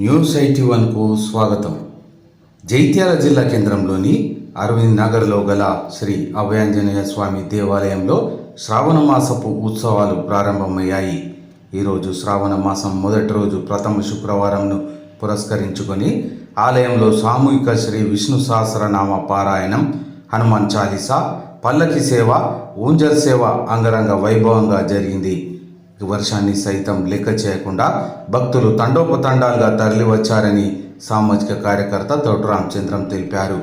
News eighty వన్కు స్వాగతం. జైత్యాల జిల్లా కేంద్రంలోని అరవింద్ నగర్లో గల శ్రీ అభయాంజనేయ స్వామి దేవాలయంలో శ్రావణ మాసపు ఉత్సవాలు ప్రారంభమయ్యాయి. ఈరోజు శ్రావణ మాసం మొదటి రోజు ప్రథమ శుక్రవారంను పురస్కరించుకొని ఆలయంలో సామూహిక శ్రీ విష్ణు సహస్రనామ పారాయణం హనుమాన్ చాలీసా పల్లకి సేవ ఊంజల్ సేవ అంగరంగ వైభవంగా జరిగింది. వర్షాన్ని సైతం లెక్క చేయకుండా భక్తులు తండోపతండాలుగా తరలివచ్చారని సామాజిక కార్యకర్త తోట రామచంద్రం తెలిపారు.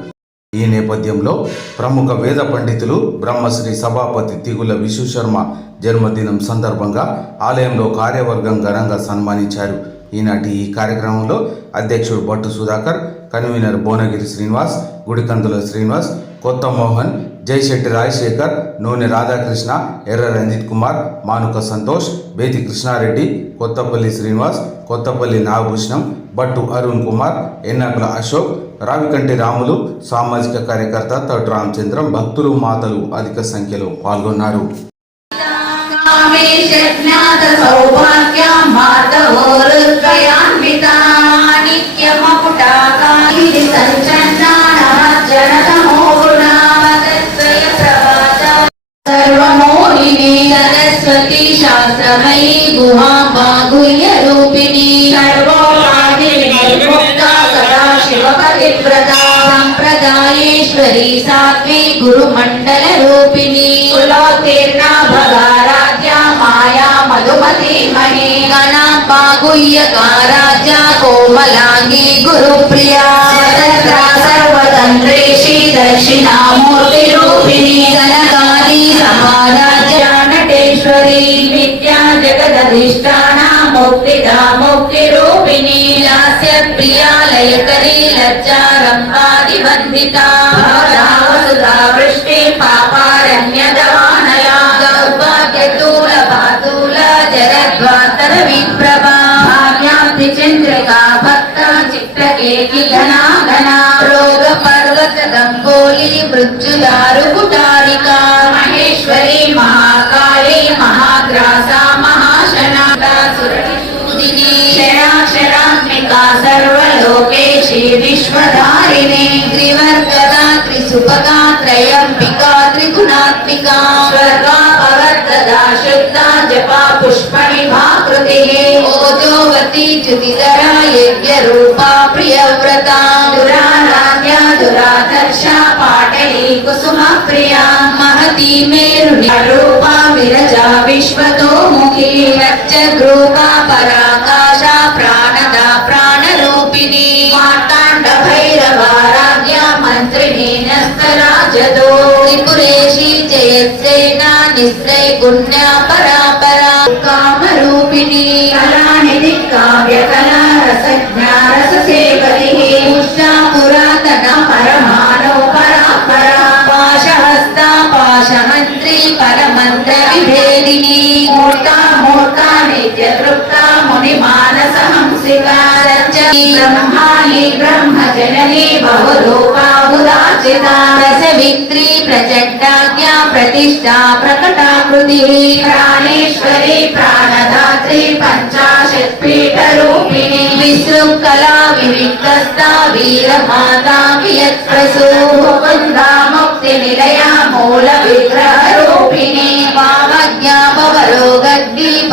ఈ నేపథ్యంలో ప్రముఖ వేద పండితులు బ్రహ్మశ్రీ సభాపతి తిగుల విశ్వశర్మ జన్మదినం సందర్భంగా ఆలయంలో కార్యవర్గం ఘనంగా సన్మానించారు. ఈనాటి ఈ కార్యక్రమంలో అధ్యక్షుడు భట్టు సుధాకర్ కన్వీనర్ భువనగిరి శ్రీనివాస్ గుడికందుల శ్రీనివాస్ కొత్త మోహన్ జైశెట్టి రాజశేఖర్ నూనె రాధాకృష్ణ ఎర్ర రంజిత్ కుమార్ మానుక సంతోష్ బేతి కృష్ణారెడ్డి కొత్తపల్లి శ్రీనివాస్ కొత్తపల్లి నాగభూషణం భట్టు అరుణ్ కుమార్ ఎన్నకుల అశోక్ రావికంటి రాములు సామాజిక కార్యకర్త తట్ రామచంద్రం భక్తులు మాతలు అధిక సంఖ్యలో పాల్గొన్నారు. సౌభాగ్య गणाम्बा गुह्यकाराध्या कोमलाङ्गी गुरुप्रिया स्वतन्त्रा सर्वतन्त्रेशी दक्षिणामूर्तिरूपिणी गणकाली समाराध्या नटेश्वरी नित्या जगदधिष्ठाना मुक्तिदा मुक्तिरूपिणी लास्य प्रिया लयकरी लज्जारम्भादिवन्दिता भवरा वसुधा वृष्टि ఘనా ఘనా రోగ పర్వత దంగోలి మృత్యుదారు కుటారిక మహేశ్వరి మహాకాళి మహాగ్రాస మహాశనాథ సురటిసూదిని శరాశరాత్మికా సర్వలోకేశి విశ్వధారిణి. త్రివర్గద త్రిసుపగా త్రయంబికా త్రిగుణాత్మికా. స్వర్గా పవర్గదా శుద్ధా జపా ఓజోవతి చ్యుతిధరా యజ్ఞ రూపా प्रिया महती मेरुणि रूपा विरजा विश्वतोमुखी रक्तग्रूपा पराकाशा प्राणदा प्राणरूपिणी मार्ताण्ड भैरवाराध्या मन्त्रिणी नस्तराजदो त्रिपुरेशी जयत्सेना निस्त्रय पुण्या परापरा कामरूपिणी कलानिधि काव्यकला रसज्ञा रससेवतिः నిత్యతృప్తా ముని మానసహంసికారచ్చ బ్రహ్మాయి బ్రహ్మ జననీ బహురూపాబుదాచితా రసవిత్రీ ప్రచండాజ్ఞా ప్రతిష్టా ప్రకటాకృతి ప్రాణేశ్వరి ప్రాణదాత్రి పంచాశత్ పీఠరూపిణి విశృంఖలా వివిక్తస్తా వీరమాతా వియత్ప్రసూహుకుందా ముక్తి నిలయా మూల విగ్రహరూపిణి వామజ్ఞాపవరోగ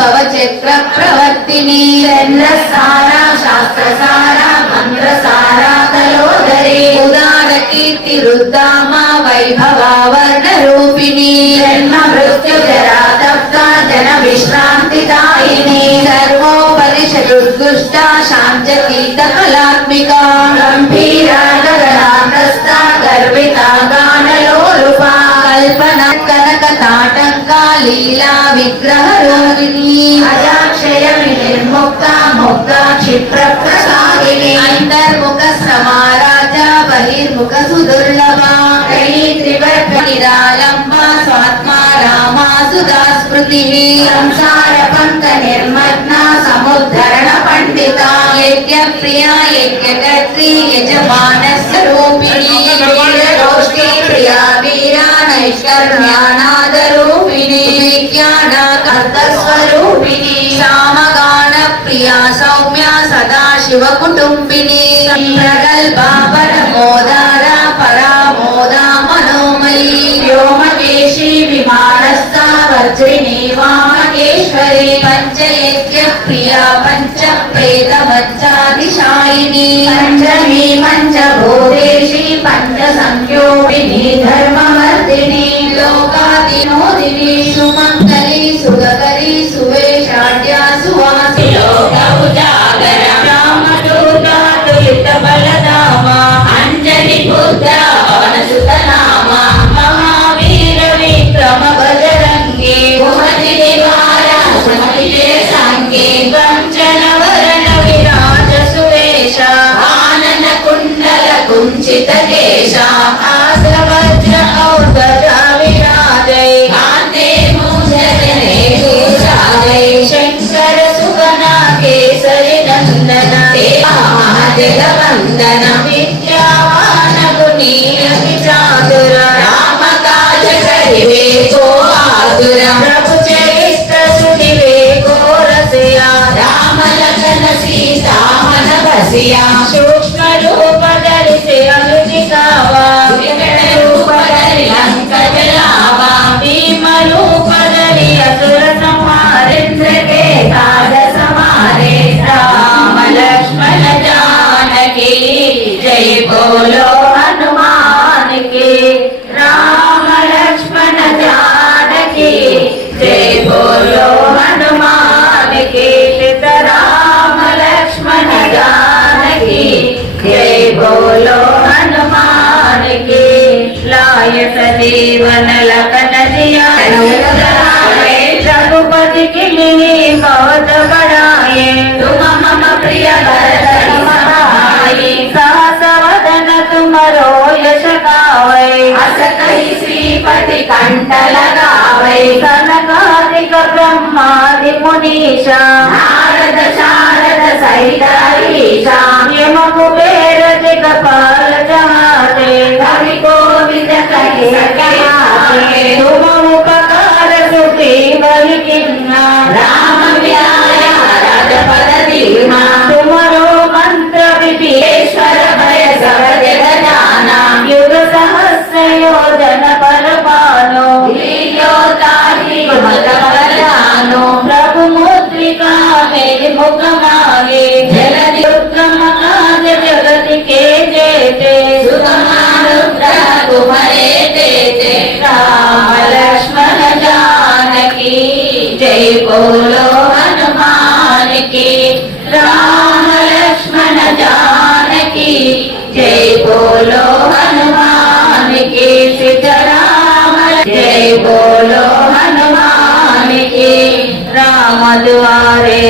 భవచక్ర ప్రవర్తిని చంద్ర సారా శాస్త్ర సారా మంత్ర సారా తలోదరి ఉదార కీర్తి రుద్దామ వైభవావర్ణ రూపిణి జన్మ మృత్యు జరా తప్త జన విశ్రాంతి దాయిని సర్వోపరిషదుర్దుష్ట శాంతీత కళాత్మిక గంభీరా గగనాంతస్త గర్విత గానలో రూపా కల్పన కనక తాటక లీలా విగ్రహరూపిణి అజాక్షయ నిర్ముక్త ముక్త క్షిప్ర ప్రసాదిని అంతర్ముఖ సమారాజ బహిర్ముఖ సుదుర్లభ నిరాలంబ స్వాత్మా రామా సుధా స్మృతి సంసార పంత నిర్మగ్న సముద్ధరణ పండిత యజ్ఞ ప్రియ యజ్ఞకర్త్రి యజమాన స్వరూపిణి ప్రియా ज्ञानैश्वर्यानादरूपिणी विज्ञानकर्तस्वरूपिणी श्यामगानप्रिया सौम्या सदा शिवकुटुम्बिनी प्रगल्पा परमोदारा परामोदा मनोमयी व्योमकेशी विमानस्था वज्रिणी वामकेश्वरी पञ्चयज्ञ प्रिया पञ्च प्रेतमच्चादिशायिनी पञ्चमी पञ्चभूतेशी पञ्चसंयोगिनी धर्ममयी లోకాదినోదిని సుమంగళి సుగకరి సువేషాఢ్య సువాసి అంజలి పుత్ర పవనసుత మహావీర విక్రమ బజరంగి కుమతి నివార కంచన వరణ విరాజ ఆనన కుండల కుంచిత మహాజగ వందన చాతుర రామ కాజ ఆతుర ప్రభు చరిత్ర సునివే కో సీతా సూక్ష్మ జీవన రఘుపతి కిళిని మమ ప్రియ సహసవదన తుమరో యశ కావై అసకై శ్రీపతి కంటల కావై సనకాదిక బ్రహ్మాది మునీషా నారద శారద సైతారీషా యమ కుబేర జగపాల రామ వ్యాయ రజపద ధీమా? బహులో హనుమానికి రామ లక్ష్మణ జానకి జై బోలో హనుమానికి సీతరామ జై బోలో హనుమానికి రామ ద్వారే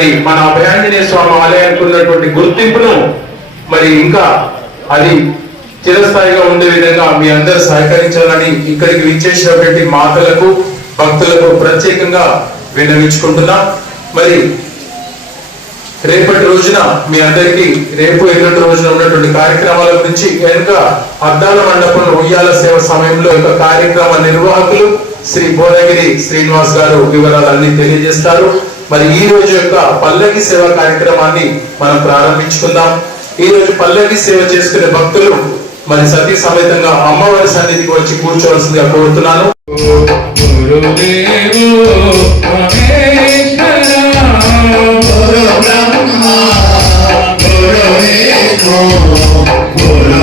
మరి మన అభయాంజనేయ స్వామి ఆలయానికి ఉన్నటువంటి గుర్తింపును మరి ఇంకా అది చిరస్థాయిగా ఉండే విధంగా మీ అందరు సహకరించాలని ఇక్కడికి విచ్చేసినటువంటి మాతలకు భక్తులకు ప్రత్యేకంగా విన్నవించుకుంటున్నా. మరి రేపటి రోజున మీ అందరికీ రేపు ఎల్లుండి రోజున ఉన్నటువంటి కార్యక్రమాల గురించి వెనుక అద్దాల మండపం ఉయ్యాల సేవ సమయంలో యొక్క కార్యక్రమ నిర్వాహకులు శ్రీ భువనగిరి శ్రీనివాస్ గారు వివరాలన్నీ తెలియజేస్తారు. మరి ఈ రోజు యొక్క పల్లకి సేవ కార్యక్రమాన్ని మనం ప్రారంభించుకుందాం. ఈ రోజు పల్లకి సేవ చేసుకునే భక్తులు మరి సతీ సమేతంగా అమ్మవారి సన్నిధికి వచ్చి కూర్చోవలసిందిగా కోరుతున్నాను. గురు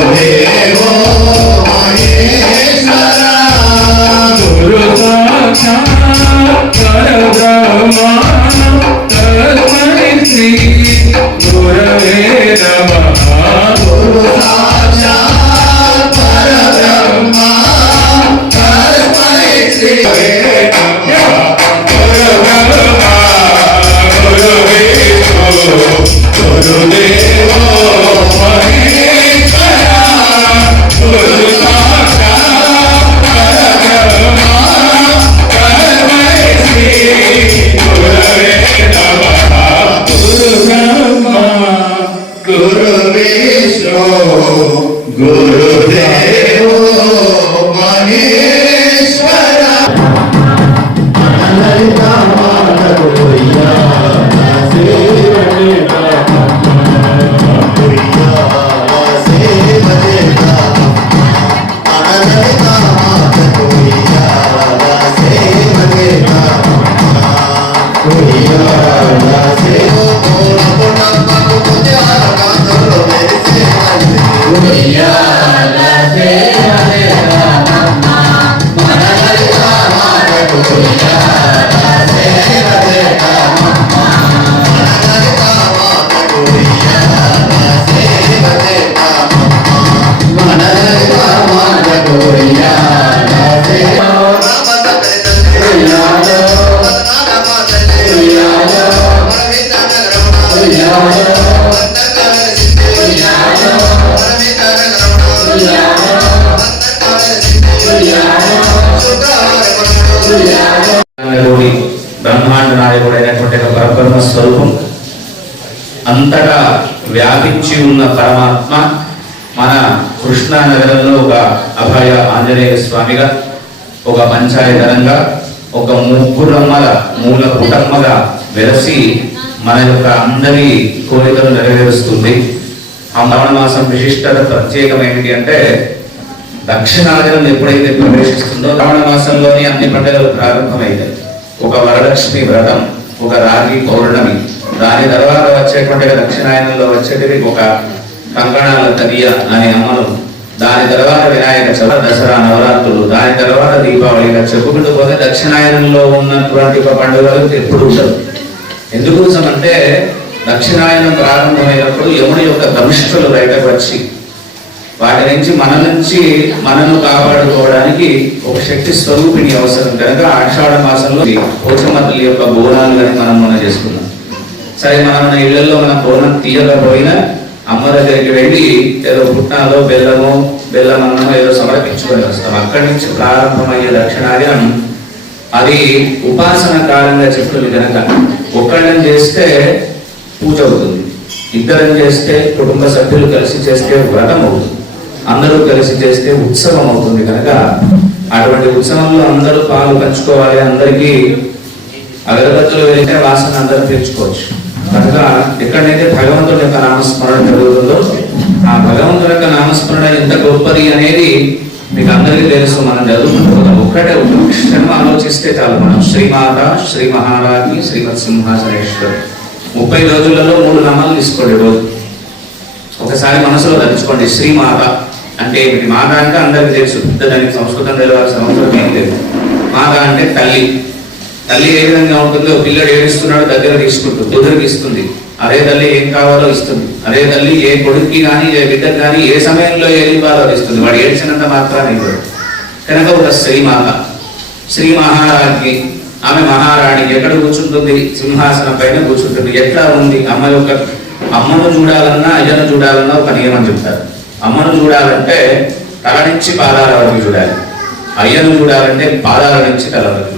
వ్యాపించి ఉన్న పరమాత్మ మన కృష్ణా నగరంలో ఒక అభయ ఆంజనేయ స్వామిగా ఒక పంచాయతనంగా ఒక ముగ్గురమ్మల మూల కుటుంబగా వెలసి మన యొక్క అందరి కోరికలు నెరవేరుస్తుంది. ఆ శ్రావణ మాసం విశిష్టత ప్రత్యేకమైనది అంటే దక్షిణాదినం ఎప్పుడైతే ప్రవేశిస్తుందో శ్రావణ మాసంలోని అన్ని పండుగలు ప్రారంభమైంది ఒక వరలక్ష్మి వ్రతం ఒక రాగి పౌర్ణమి దాని తర్వాత వచ్చేటువంటి దక్షిణాయనంలో వచ్చేటివి ఒక కంకణాల తదియ అనే అమలు దాని తర్వాత వినాయక చవితి దసరా నవరాత్రులు. దాని తర్వాత దీపావళి. ఇలా చెప్పుకుంటూ పోతే దక్షిణాయనంలో ఉన్నటువంటి ఒక పండుగలు ఎప్పుడు ఉండదు ఎందుకోసం అంటే దక్షిణాయనం ప్రారంభమైనప్పుడు యముని యొక్క ధనుష్ఠులు బయటకు వచ్చి వాటి నుంచి మన నుంచి మనను కాపాడుకోవడానికి ఒక శక్తి స్వరూపిణి అవసరం. కనుక ఆషాఢ మాసంలో పోచమ్మ యొక్క బోనాలు అని మనం మన చేసుకున్నాం. సరే మనం మన ఇళ్ళలో మనం బోనం తీయకపోయినా అమ్మ దగ్గరికి వెళ్ళి ఏదో పుట్నాలో బెల్లమో బెల్లం అన్నమో ఏదో సమర్పించుకొని వస్తాం. అక్కడి నుంచి ప్రారంభమయ్యే దక్షిణాదినం అది ఉపాసన కాలంగా చెప్తుంది కనుక ఒక్కళ్ళని చేస్తే పూజ అవుతుంది. ఇద్దరం చేస్తే కుటుంబ సభ్యులు కలిసి చేస్తే వ్రతం అవుతుంది. అందరూ కలిసి చేస్తే ఉత్సవం అవుతుంది కనుక అటువంటి ఉత్సవంలో అందరూ పాలు పంచుకోవాలి. అందరికీ అగరబత్తులు వెళ్తే వాసన అందరూ తెచ్చుకోవచ్చు అట్లా ఎక్కడైతే భగవంతుడి యొక్క నామస్మరణ జరుగుతుందో ఆ భగవంతుడి యొక్క నామస్మరణ ఎంత గొప్పది అనేది మీకు అందరికీ తెలుసు. మనం చదువుకుంటున్నాం ఒక్కటే ఒక క్షణం ఆలోచిస్తే చాలు. మనం శ్రీమాత శ్రీ మహారాజ్ని శ్రీమత్ సింహాసనేశ్వర్. ముప్పై రోజులలో మూడు నామాలు తీసుకోండి రోజు. ఒకసారి మనసులో తలుచుకోండి శ్రీమాత అంటే ఏమిటి? మాత అంటే అందరికీ తెలుసు. పెద్ద దానికి సంస్కృతం తెలియాల్సిన అవసరం ఏం లేదు. మాత అంటే తల్లి. తల్లి ఏ విధంగా ఉంటుందో పిల్లడు ఏడుస్తున్నాడు దగ్గర తీసుకుంటుంది ఎదురుకి ఇస్తుంది. అదే తల్లి ఏం కావాలో ఇస్తుంది. అదే తల్లి ఏ కొడుక్కి కానీ ఏ బిడ్డకి కానీ ఏ సమయంలో ఏది ఇవ్వాలో ఇస్తుంది వాడు ఏడ్చినంత మాత్రాన్ని ఇవ్వడు. కనుక ఒక శ్రీమాత శ్రీ మహారాజ్ఞి ఆమె మహారాణి ఎక్కడ కూర్చుంటుంది? సింహాసనం పైన కూర్చుంటుంది. ఎట్లా ఉంది? అమ్మ యొక్క అమ్మను చూడాలన్నా అయ్యను చూడాలన్నా ఒక నియమం చెప్తారు. అమ్మను చూడాలంటే తల నుంచి పాదాల వరకు చూడాలి. అయ్యను చూడాలంటే పాదాల నుంచి తల వరకు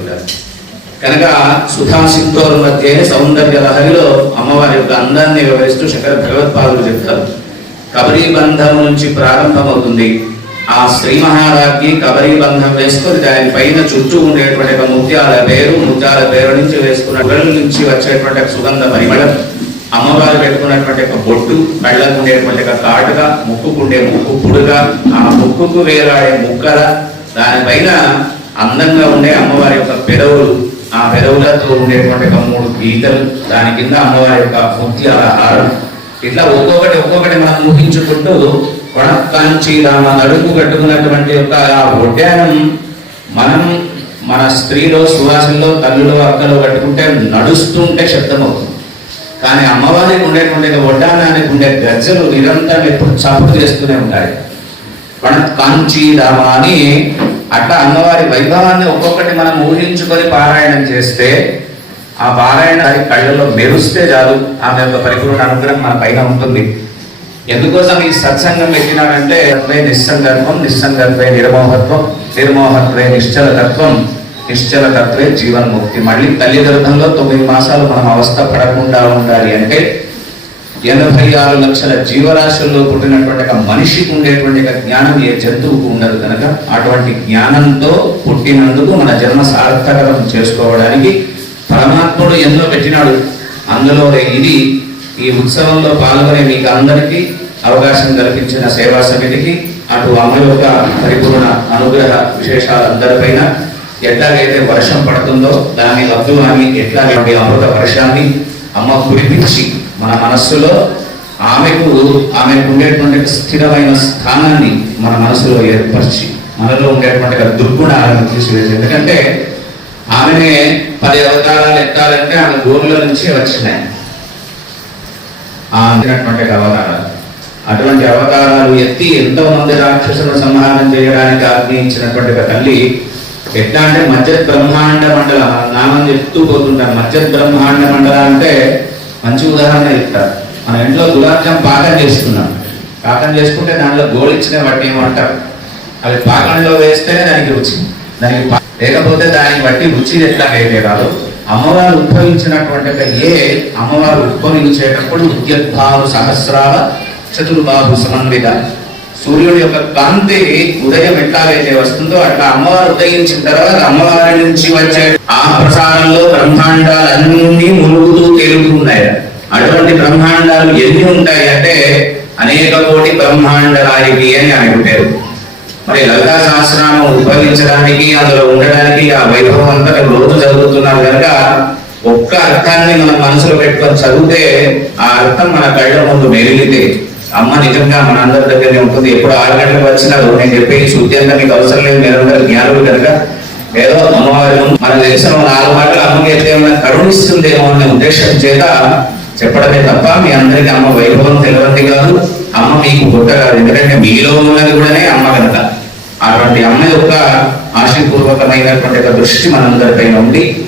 కనుక సుధా సింధోర్ మధ్య సౌందర్య లహరిలో అమ్మవారి యొక్క అందాన్ని వివరిస్తూ శంకర భగవత్పాదులు చెప్తారు. కబరీ బంధం నుంచి ప్రారంభమవుతుంది. ఆ శ్రీ మహారాజ్ఞి కబరీ బంధం వేసుకొని దాని పైన చుట్టూ ఉండేటువంటి ఒక ముత్యాల పేరు ముత్యాల పేరు నుంచి వేసుకున్న గుళ్ళ నుంచి వచ్చేటువంటి సుగంధ పరిమళం అమ్మవారు పెట్టుకున్నటువంటి ఒక బొట్టు కళ్ళకు ఉండేటువంటి ఒక కాటుగా ముక్కుకుండే ముక్కు పుడుగా ఆ ముక్కుకు వేలాడే ముక్కల దానిపైన అందంగా ఉండే అమ్మవారి యొక్క పెదవులు ఆ పెదవులతో ఉండేటువంటి ఒక మూడు గీతలు దాని కింద అమ్మవారి యొక్క భక్తి హారం ఇట్లా ఒక్కొక్కటి ఒక్కొక్కటి మనం ఊహించుకుంటూ వణకాంచి రామ నడుపు కట్టుకున్నటువంటి యొక్క ఆ ఒడ్డానం మనం మన స్త్రీలో సువాసనలో తల్లులో అక్కలో కట్టుకుంటే నడుస్తుంటే శబ్దం అవుతుంది కానీ అమ్మవారికి ఉండేటువంటి ఒడ్డానానికి ఉండే గజ్జలు నిరంతరం ఎప్పుడు చప్పుడు చేస్తూనే ఉంటాయి మన కాంచి రామ అని అట్లా అమ్మవారి వైభవాన్ని ఒక్కొక్కటి మనం ఊహించుకొని పారాయణం చేస్తే ఆ పారాయణ కళ్ళలో మెరుస్తే చాలు. ఆమె యొక్క పరిపూర్ణ అనుగ్రహం మన పైన ఉంటుంది. ఎందుకోసం ఈ సత్సంగం పెట్టినాడంటే తత్వే నిస్సంగత్వం నిస్సంగత్వే నిర్మోహత్వం నిర్మోహత్వే నిశ్చలతత్వం నిశ్చలతత్వే జీవన్ముక్తి. మళ్ళీ తల్లి గర్భంలో తొమ్మిది మాసాలు మనం అవస్థ పడకుండా ఉండాలి అంటే ఎనభై ఆరు లక్షల జీవరాశుల్లో పుట్టినటువంటి ఒక మనిషికి ఉండేటువంటి ఒక జ్ఞానం ఏ జంతువుకు ఉండదు కనుక అటువంటి జ్ఞానంతో పుట్టినందుకు మన జన్మ సార్థకతం చేసుకోవడానికి పరమాత్ముడు ఎన్నో పెట్టినాడు. అందులో ఇది ఈ ఉత్సవంలో పాల్గొనే మీకు అందరికీ అవకాశం కల్పించిన సేవా సమితికి అటు అమ్మ యొక్క పరిపూర్ణ అనుగ్రహ విశేషాలు అందరిపైన ఎట్లాగైతే వర్షం పడుతుందో దాని లబ్ధు అని ఎట్లాగే అమృత వర్షాన్ని అమ్మ కురిపించి మన మనస్సులో ఆమెకు ఆమెకు ఉండేటువంటి స్థిరమైన స్థానాన్ని మన మనసులో ఏర్పరిచి మనలో ఉండేటువంటి దుర్గుణాలను తీసివేసి ఎందుకంటే ఆమెనే పది అవతారాలు ఎత్తాలంటే ఆమె గోరుల నుంచి వచ్చినాయి. ఆ అందినటువంటి అవతారాలు. అటువంటి అవతారాలు ఎత్తి ఎంతో మంది రాక్షసులను సంహారం చేయడానికి ఆజ్ఞయించినటువంటి ఒక తల్లి ఎట్లా అంటే మధ్య బ్రహ్మాండ మండల నామం చెప్తూ పోతుంటారు. మధ్య బ్రహ్మాండ మండల అంటే మంచి ఉదాహరణ చెప్తారు మన ఇంట్లో గులాబ్ జామ్ పాకం చేసుకున్నాం. పాకం చేసుకుంటే దానిలో గోళిచ్చిన వాటిని ఏమంటారు? అవి పాకంలో వేస్తేనే దానికి రుచి. దానికి లేకపోతే దాన్ని బట్టి రుచి ఎట్లా అయితే కాదు అమ్మవారు ఉద్భవించినటువంటి ఏ అమ్మవారు ఉద్భవించేటప్పుడు ఉద్యద్భావు సహస్రాల చతుర్బాహు సమన్విత. సూర్యుడి యొక్క కాంతి ఉదయం ఎట్లాగైతే వస్తుందో అట్లా అమ్మవారు ఉదయించిన తర్వాత అమ్మవారి నుంచి వచ్చే ఆ ప్రసారంలో బ్రహ్మాండాలన్నీ మునుగుతూ తేలుతున్నాయి. అటువంటి బ్రహ్మాండాలు ఎన్ని ఉంటాయి అంటే అనేక కోటి బ్రహ్మాండరాయికి అని ఆయన పేరు. మరి లలితా సహస్రాన్ని ఉద్భవించడానికి అందులో ఉండడానికి ఆ వైభవం అంతా రోజు చదువుతున్నారు కనుక ఒక్క అర్థాన్ని మన మనసులో పెట్టుకొని చదివితే ఆ అర్థం మన కళ్ళ ముందు మెరిగితే అమ్మ నిజంగా మన అందరి దగ్గరనే ఉంటుంది. ఎప్పుడు ఆరు గంటలకు వచ్చినారు నేను చెప్పే ఈ మీకు అవసరం లేదు మీరందరూ జ్ఞానులు కనుక. ఏదో అమ్మవారి మన తెలిసిన నాలుగు మాటలు అమ్మకి అయితే ఏమైనా కరుణిస్తుందేమో అనే ఉద్దేశం చేత చెప్పడమే తప్ప మీ అందరికీ అమ్మ వైభవం తెలియంది కాదు. అమ్మ మీకు పుట్ట కాదు ఎందుకంటే మీలో ఉన్నది కూడానే అమ్మ కనుక. అటువంటి అమ్మ యొక్క ఆశయపూర్వకమైనటువంటి ఒక దృష్టి మనందరిపైన ఉండి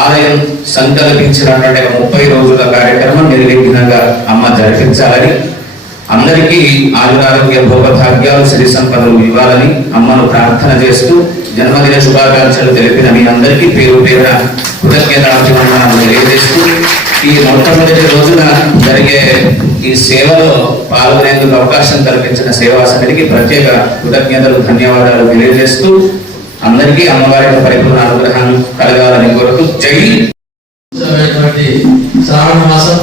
ఆలయం సంకల్పించినటువంటి ముప్పై రోజుల కార్యక్రమం నిర్విఘ్నంగా అమ్మ జరిపించాలని అందరికీ ఆయురారోగ్య భోగభాగ్యాలు శ్రీ సంపదలు ఇవ్వాలని అమ్మను ప్రార్థన చేస్తూ జన్మదిన శుభాకాంక్షలు తెలిపిన మీ అందరికీ పేరు పేరున కృతజ్ఞతాభివందనాలు తెలియజేస్తూ ఈ మొట్టమొదటి రోజున జరిగే ఈ సేవలో పాల్గొనేందుకు అవకాశం కల్పించిన సేవా సమితికి ప్రత్యేక కృతజ్ఞతలు ధన్యవాదాలు తెలియజేస్తూ అందరికీ అమ్మవారి పరిపూర్ణ అనుగ్రహం కలగాలని కోరుతూ జై శ్రావణ మాసం.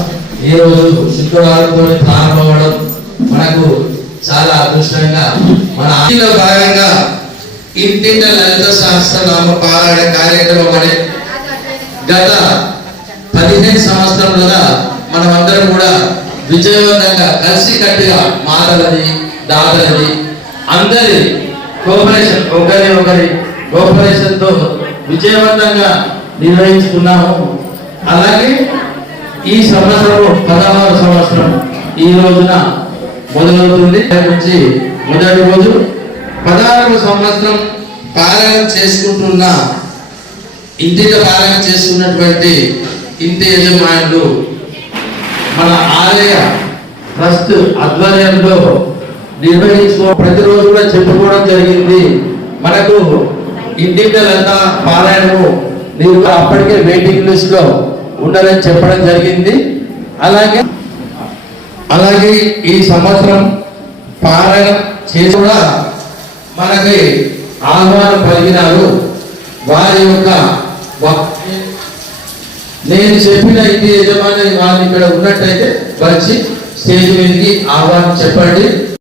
ఈ రోజు శుక్రవారంతో ప్రారంభమవడం మనకు చాలా అదృష్టంగా మన ఆదిలో భాగంగా ఇంటింట లలిత సహస్రనామ పారాయణ కార్యక్రమం అనే గత పదిహేను సంవత్సరములుగా మనం అందరం కూడా విజయవంతంగా కలిసి కట్టిగా మాటలది దాతలది అందరి కోఆపరేషన్ ఒకరి ఒకరి కోఆపరేషన్తో విజయవంతంగా నిర్వహించుకున్నాము. అలాగే ఈ సంవత్సరం పదహారు సంవత్సరం ఈ రోజున మొదలవుతుంది. దాని నుంచి మొదటి రోజు పదహారు సంవత్సరం పాలన చేసుకుంటున్న ఇంటిట పాలన చేసుకున్నటువంటి ఇంటి యజమానులు మన ఆలయ ట్రస్ట్ ఆధ్వర్యంలో నిర్వహించుకో ప్రతిరోజు కూడా చెప్పుకోవడం జరిగింది. మనకు ఇంటికలంతా పారాయణము మీరు అప్పటికే వెయిటింగ్ లిస్ట్లో ఉండాలని చెప్పడం జరిగింది. అలాగే అలాగే ఈ సంవత్సరం పారాయణ చేసి కూడా మనకి ఆహ్వానం పలికినారు. వారి యొక్క నేను చెప్పిన ఇంటి యజమాని వాళ్ళు ఇక్కడ ఉన్నట్టయితే వచ్చి స్టేజ్ మీదకి ఆహ్వానం చెప్పండి.